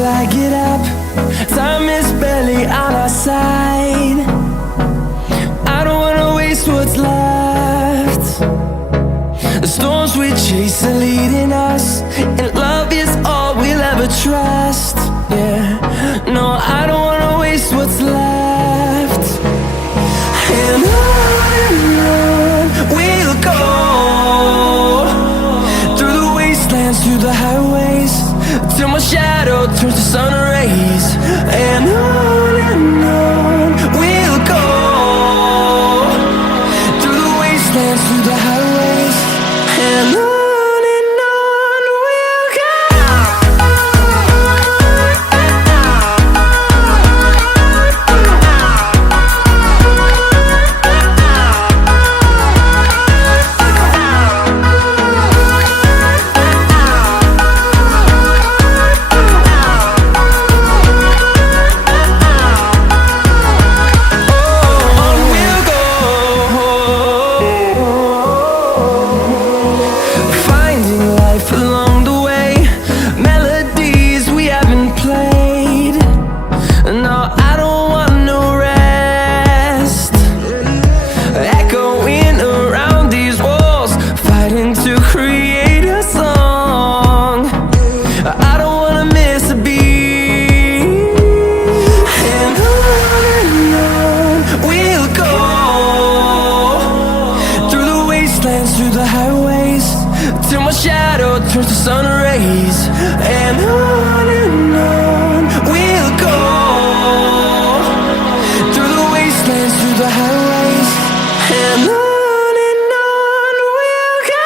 till I get up. Time is barely on our side. I don't wanna waste what's left. The storms we chase are leading us, and love is all we'll ever trust. Yeah, no, I don't wanna waste what's left. And on we'll go, through the wastelands, through the highways, till my shadow turns to sun rays. And on we'll go, through the wastelands, through the highways, and on. Through the highways, till my shadow turns to sun rays. And on we'll go, through the wastelands, through the highways, and on we'll go.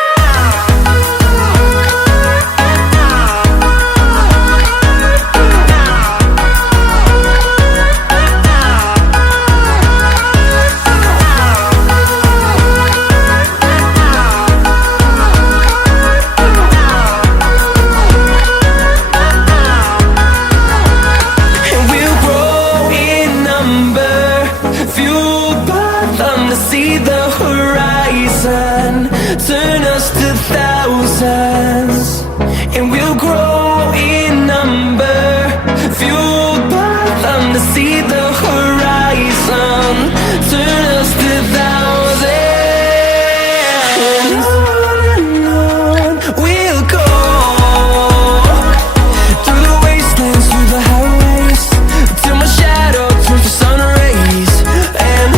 See the horizon turn us to thousands, and we'll grow in number, fueled by them. To see the horizon turn us to thousands, and on we'll go, through the wastelands, through the highways, till my shadow turns to sun rays. And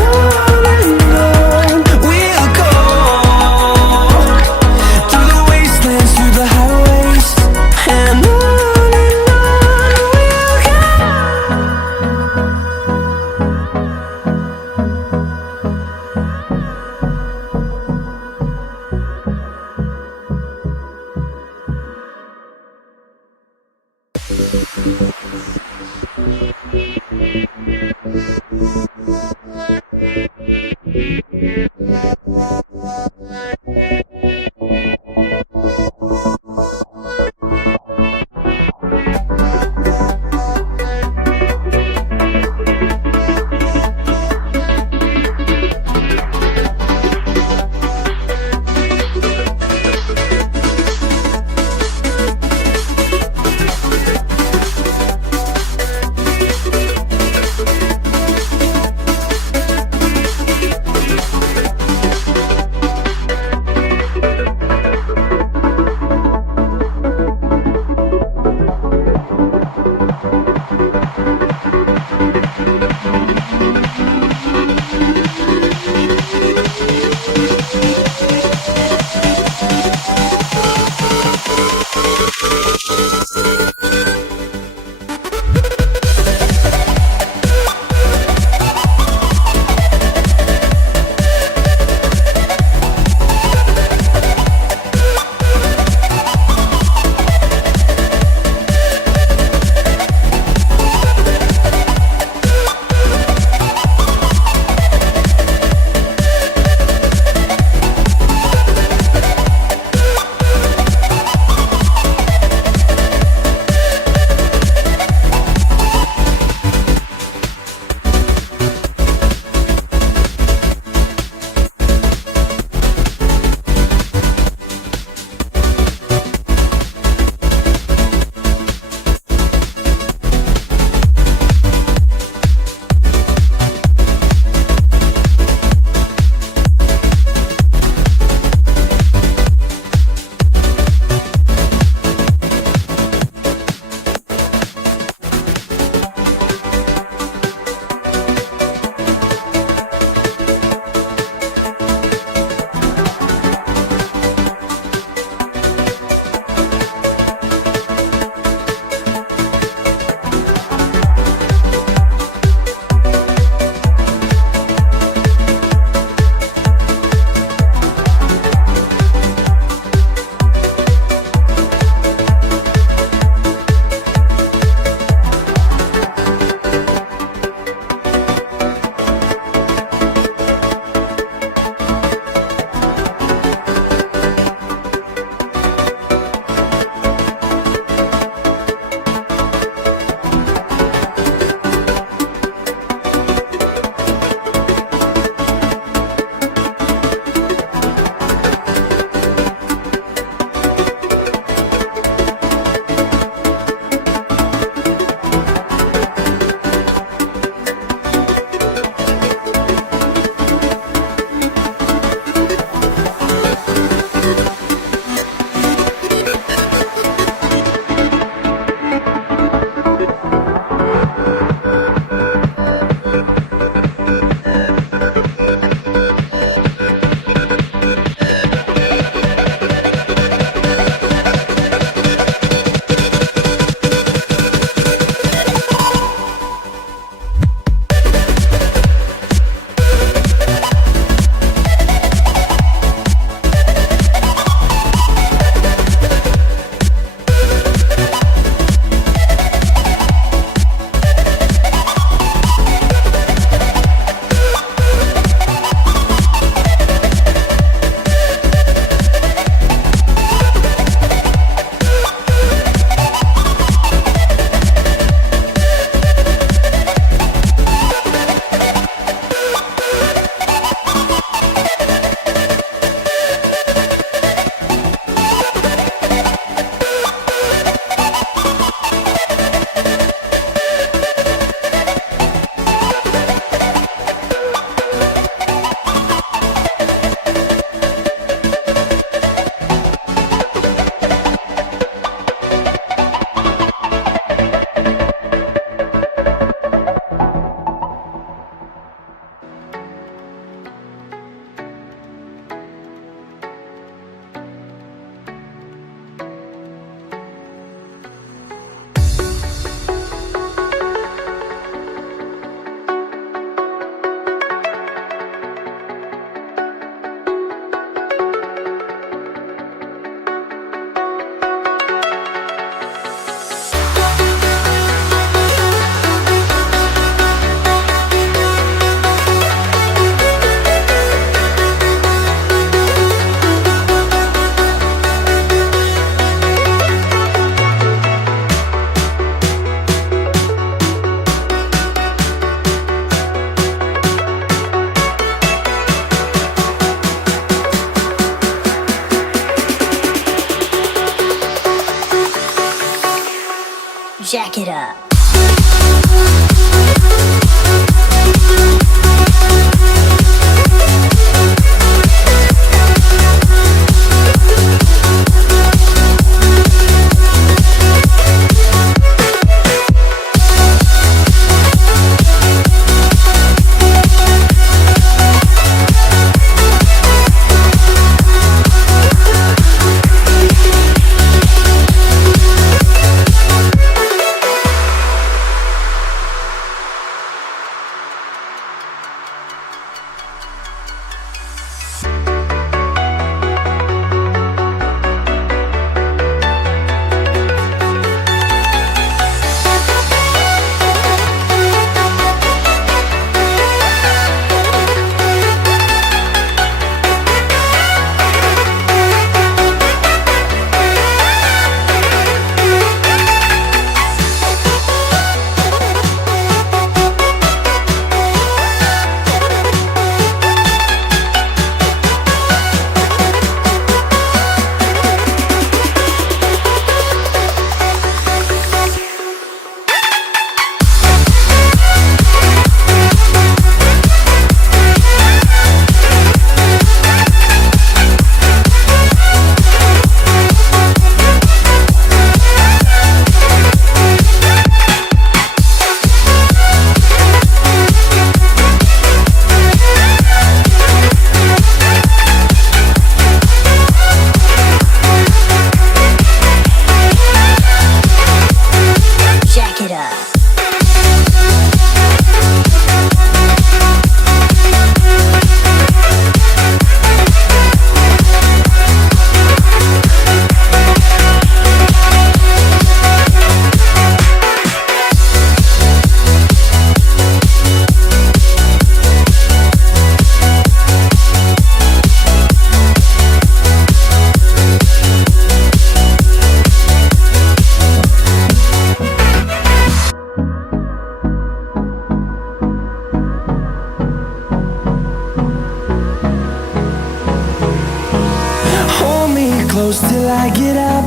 close till I get up.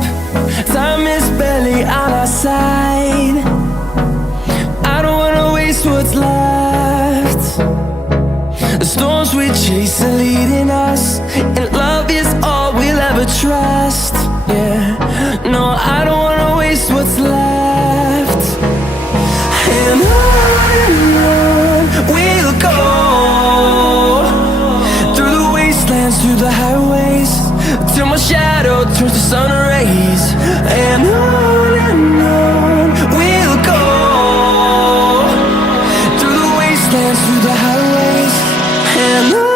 Time is barely on our side. I don't wanna waste what's left. The storms we chase are leading us, and love is all we'll ever trust. Yeah, no, I don't wanna waste what's left. And on we'll go, through the wastelands, through the highways, till my shadow turns to sun rays. And on we'll go, through the wastelands, through the highways, and on.